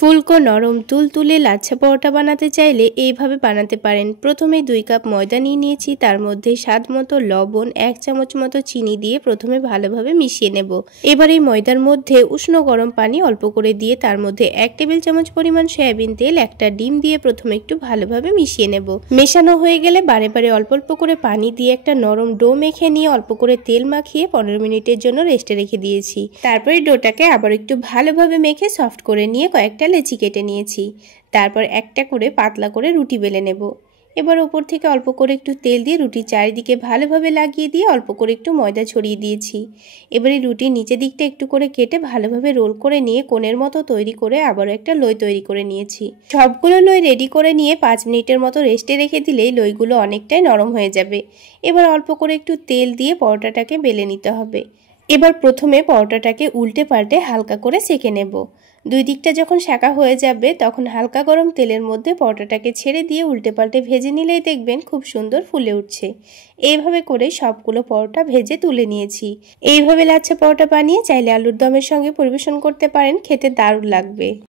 ফুলকো নরম তুলতুলে লাচ্ছা পরোটা বানাতে চাইলে এইভাবে বানাতে পারেন। প্রথমে 2 কাপ ময়দা নিয়ে নিয়েছি, তার মধ্যে স্বাদ মতো লবণ, 1 চামচ মতো চিনি দিয়ে প্রথমে ভালোভাবে মিশিয়ে নেব। এবার এই ময়দার মধ্যে উষ্ণ গরম পানি অল্প করে দিয়ে তার মধ্যে 1 টেবিল চামচ পরিমাণ সয়াবিন তেল, একটা ডিম দিয়ে প্রথমে একটু ভালোভাবে মিশিয়ে নেব। মেশানো হয়ে গেলে বারে বারে অল্প অল্প করে পানি দিয়ে একটা নরম ডো মেখে নিয়ে অল্প করে তেল মাখিয়ে 15 মিনিটের জন্য রেস্টে রেখে দিয়েছি। তারপরে ডোটাকে আবার একটু ভালোভাবে মেখে সফট করে নিয়ে কয়েকটা লেচি কেটে নিয়েছি। তারপর একটা করে পাতলা করে রুটি বেলে নেব। এবার উপর থেকে অল্প করে একটু তেল দিয়ে রুটির চারিদিকে ভালোভাবে লাগিয়ে দিয়ে অল্প করে একটু ময়দা ছড়িয়ে দিয়েছি। এবার এই রুটির নিচের দিকটা একটু করে কেটে ভালোভাবে রোল করে নিয়ে কোণের মতো তৈরি করে আবারও একটা লই তৈরি করে নিয়েছি। সবগুলো লই রেডি করে নিয়ে 5 মিনিটের মতো রেস্টে রেখে দিলেই লইগুলো অনেকটাই নরম হয়ে যাবে। এবার অল্প করে একটু তেল দিয়ে পরোটাটাকে বেলে নিতে হবে। এবার প্রথমে পরোটাটাকে উল্টে পাল্টে হালকা করে সেঁকে নেব। 2 দিকটা যখন সেঁকা হয়ে যাবে তখন হালকা গরম তেলের মধ্যে পরোটাটাকে ছেড়ে দিয়ে উল্টে পাল্টে ভেজে নিলেই দেখবেন খুব সুন্দর ফুলে উঠছে। এইভাবে করে সবগুলো পরোটা ভেজে তুলে নিয়েছি। এইভাবে লাচ্ছা পরোটা বানিয়ে চাইলে আলুর দমের সঙ্গে পরিবেশন করতে পারেন, খেতে দারুণ লাগবে।